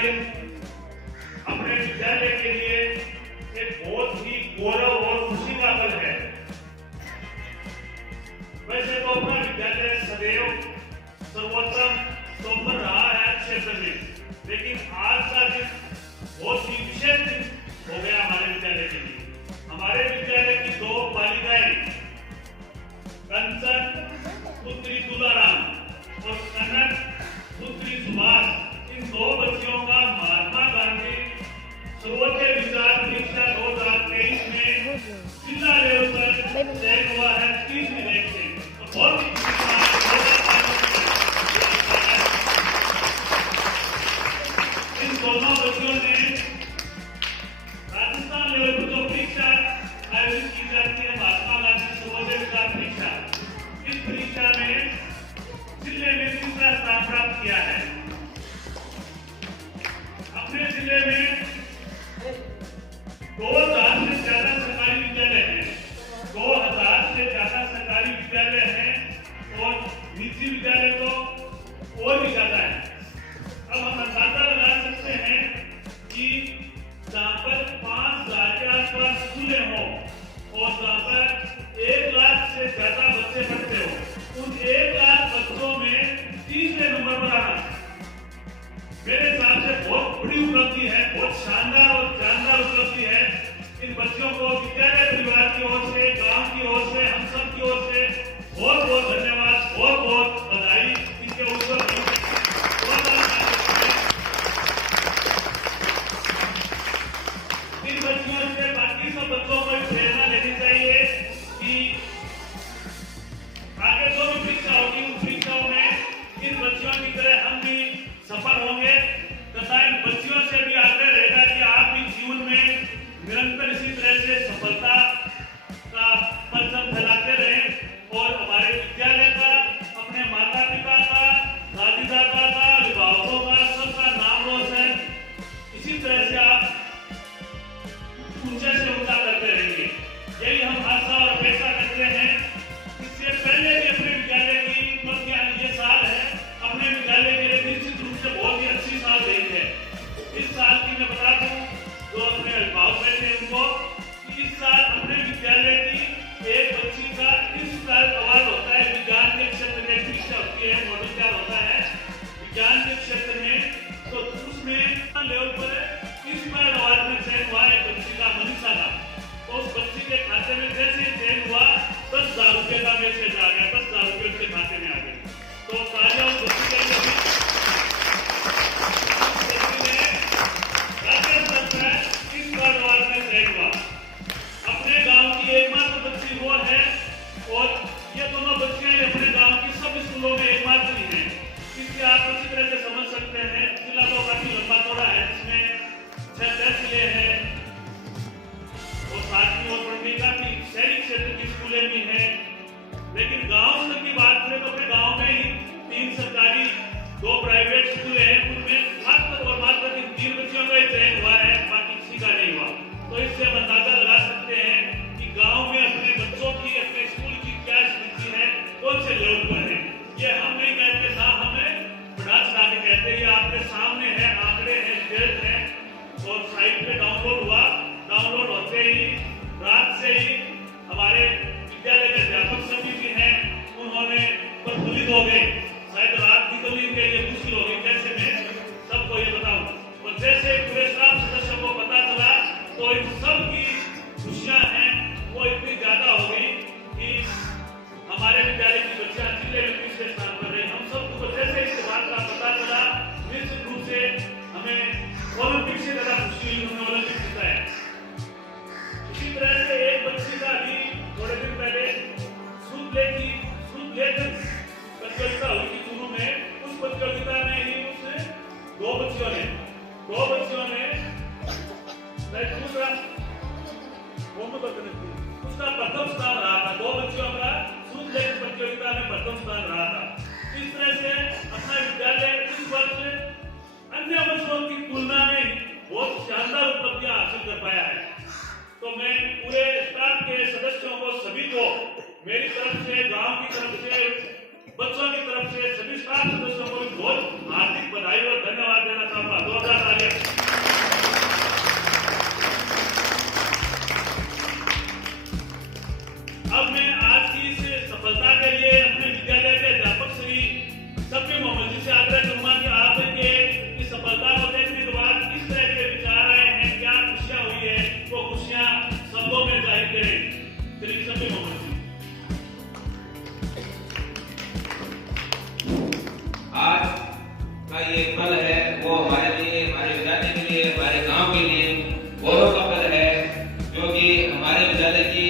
दिन अपने विद्यालय के लिए एक बहुत ही गौरव और खुशी का पल है। वैसे तो अपना विद्यालय सदैव सर्वोत्तम टॉपर रहा है क्षेत्र में, लेकिन आज का दिन बहुत ही विशेष दिन हो गया हमारे विद्यालय के लिए। हमारे विद्यालय की दो बालिकाएं कंचन पुत्री तुलाराम और कनक पुत्री सुभाष, इन दो बच्चियों का महात्मा गांधी सर्वोच्च विचार परीक्षा 2023 में जिला लेवल पर चयन हुआ है 30 रैंक से। तो बहुत इन दोनों बच्चियों ने राजस्थान लेवल पर जो परीक्षा आयोजित की जाती है महात्मा गांधी सर्वोच्च विचार परीक्षा, इस परीक्षा में जिले में तीसरा स्थान प्राप्त किया है। अपने जिले में 2000 से ज्यादा सरकारी विद्यालय हैं, 2000 से ज्यादा सरकारी विद्यालय हैं और निजी विद्यालय तो और भी ज्यादा है। अब हम अंदाजा लगा सकते हैं कि जहाँ पर 5000 के आसपास स्कूलें हो और जहाँ पर 1 लाख से ज्यादा बच्चे पढ़ते हो, उन 1 लाख बच्चों में तीसरे नंबर पर आना मेरे हिसाब से बहुत बड़ी उपलब्धि है, बहुत शानदार और जानदार उपलब्धि है। इन बच्चों को विद्यालय परिवार की ओर से, गांव की ओर से, हम सब की ओर से बहुत बहुत धन्यवाद, बहुत बहुत बधाई। इनके ऊपर इन बच्चियों से बाकी सब बच्चों को प्रेरणा लेनी चाहिए कि आगे जो भी परीक्षा होगी उन परीक्षाओं में इन बच्चियों की तरह हम भी सफल होंगे तथा इन बच्चियों से भी आग्रह रहेगा कि आप भी जीवन में निरंतर इसी तरह से सफलता का परचम फैलाते रहें और हमारे विद्यालय का, अपने माता पिता का, दादी दादा का, अभिभावकों का, सबका नाम रोशन इसी तरह से आप ऊंचे से ऊंचा करते रहेंगे। यही हम आशा और अपेक्षा करते हैं। इससे पहले भी अपने विद्यालय की उपलब्धियां ये साल है, अपने विद्यालय के लिए निश्चित रूप से बहुत ही अच्छी साल रही है। इस साल की मैं बता दूं जो अपने अभिभावक बैठे उनको, इस साल अपने विद्यालय की एक बच्ची का इस साल अवार्ड होता है। विज्ञान के क्षेत्र में परीक्षा होती है, मॉडल तैयार होता है विज्ञान के क्षेत्र में, तो उसमें लेवल पर इस बार अवार्ड में चयन हुआ एक बच्ची का, मनीषा का। तो उस बच्ची के खाते में जैसे चयन हुआ 10,000 रुपये का मैसेज आ गया, 10,000 रुपये उसके खाते में आ गए। तो कार्य उस बच्ची के लिए राज्य स्तर पर इस बार अवार्ड में चयन हुआ। अपने गांव की एकमात्र बच्ची वो है और ये दोनों बच्चियां अपने गांव की सब स्कूलों में एकमात्र ही हैं। इसलिए आप अच्छी तरह से समझ सकते हैं जिला तो काफी लंबा चौड़ा है, जिसमें 6 जिले हैं और 7वीं और 8वीं काफी शहरी क्षेत्र की स्कूलें भी हैं। लेकिन गांव स्तर की बात करें तो अपने गांव में ही 3 सरकारी 2 प्राइवेट स्कूल हैं, उनमें मात्र और मात्र 3 बच्चियों का चयन हुआ है, बाकी किसी का नहीं हुआ। तो इससे हम अंदाजा लगा सकते हैं कि गांव में अपने बच्चों की, अपने स्कूल की क्या स्थिति है, कौन से लेवल पर है। ये हम नहीं कहते, ना हमें बढ़ा चढ़ा के कहते, ये आपके सामने है, आंकड़े हैं, रिजल्ट है और साइट पे डाउनलोड हुआ। डाउनलोड होते ही रात से ही हमारे विद्यालय के अध्यापक सभी भी हैं, उन्होंने प्रफुल्लित हो गए। शायद रात की तो इनके लिए मुश्किल हो गई, कैसे मैं सबको ये बताऊं। और जैसे पूरे स्टाफ सदस्यों को पता चला तो इन सब की खुशियां हैं वो इतनी ज्यादा हो गई कि हमारे विद्यालय की बच्चियां जिले में तीसरे स्थान पर रही। हम सबको जैसे इस बात का पता चला निश्चित रूप से हमें ओलंपिक से ज्यादा खुशी हुई, हमें ओलंपिक जीता है। इसी तरह से एक बच्ची का भी थोड़े दिन पहले शुद्ध लेखन प्रतियोगिता हुई थी चूरू में। उस प्रतियोगिता में ही उस 2 बच्चियों ने दूसरा उसका प्रथम स्थान रहा था। 2 बच्चियों का शुद्ध लेखन प्रतियोगिता में प्रथम स्थान रहा था। इस तरह से अपना विद्यालय इस वर्ष अन्य वर्षों की तुलना में बहुत शानदार उपलब्धियां हासिल कर पाया है। तो मैं पूरे स्टाफ के सदस्यों को, सभी को मेरी तरफ से, गांव की तरफ से, बच्चों की तरफ से, सभी स्टाफ सदस्यों को बहुत हार्दिक बधाई और धन्यवाद देना चाहूंगा। 2000 ये पल है वो हमारे लिए, हमारे विद्यालय के लिए, हमारे गांव के लिए गौरव का पल है, क्योंकि हमारे विद्यालय की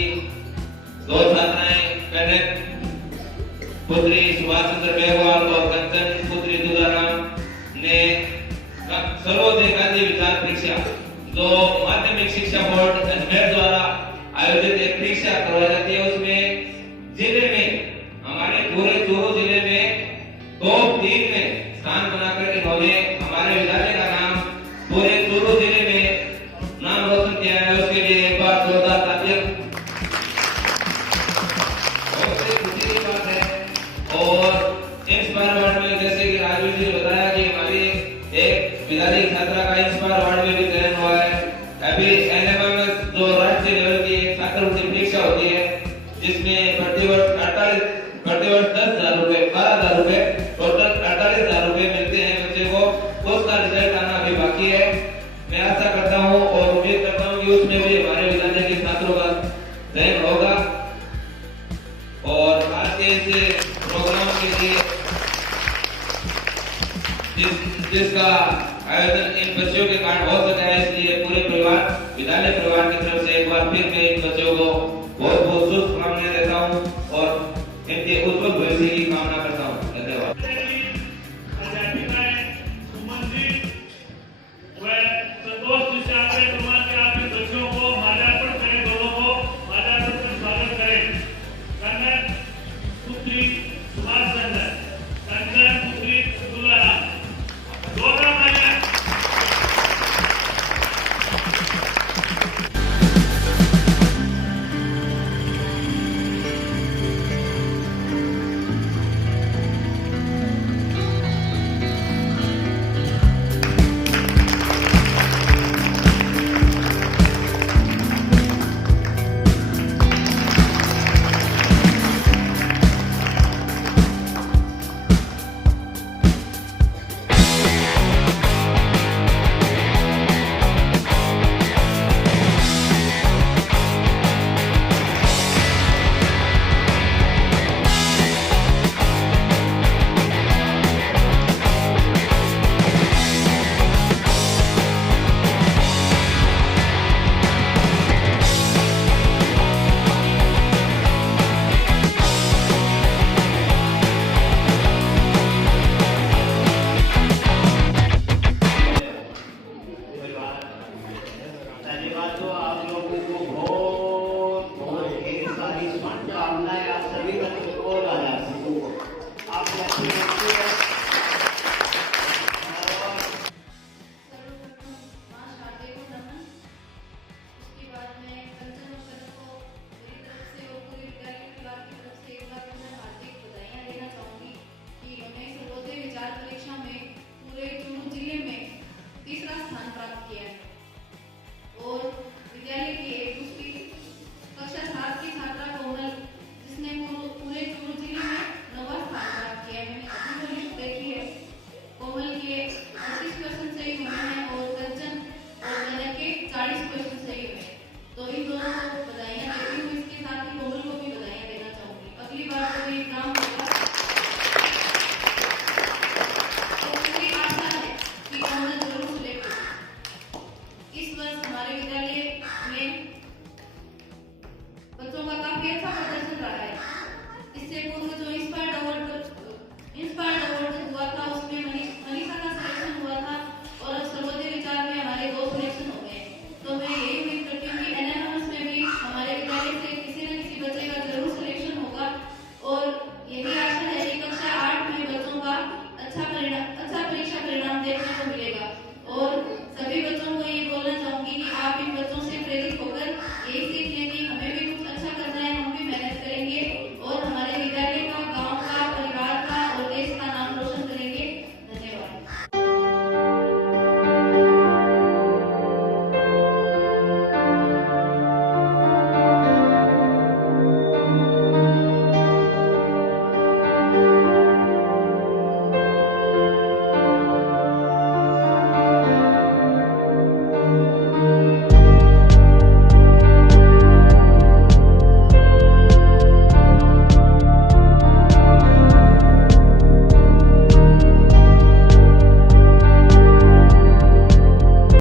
2 छात्राएं कनक पुत्री सुभाष चंद्र बेगवाल और कंचन पुत्री तुलाराम ने सर्वोदय गांधी विचार परीक्षा जो माध्यमिक शिक्षा बोर्ड अजमेर द्वारा आयोजित एक परीक्षा करवाई जाती है, उसमें जिले में हमारे पूरे चूरू जिले में टॉप 3 में स्थान बनाकर इन्होंने हमारे विद्यालय का नाम पूरे चूरू जिले में नाम रोशन किया है। उसके लिए एक बार जोरदार तालियां। बहुत ही खुशी की बात है। और इंस्पायर अवार्ड में जैसे कि राजवीर जी ने बताया कि हमारी एक विद्यालय छात्रा का इंस्पायर अवार्ड में भी चयन हुआ है। अभी एनएमएमएस जो राष्ट्रीय लेवल की एक छात्रवृत्ति परीक्षा होती है, जिसमें प्रतिवर्ष 10,000 रुपए, 12,000 रुपए, टोटल 48,000 रुपए मिलते हैं बच्चे को। उसका रिजल्ट आना अभी बाकी है। मैं आशा करता हूँ और उम्मीद करता हूँ कि उसमें भी हमारे विद्यालय के छात्रों का चयन होगा। और आज के इस प्रोग्राम के लिए जिसका आयोजन इन बच्चों के कारण हो सका है, इसलिए पूरे परिवार, विद्यालय परिवार की तरफ से एक बार फिर मैं इन बच्चों को बहुत बहुत शुभकामनाएं देता हूँ और इनके उज्जवल भविष्य की कामना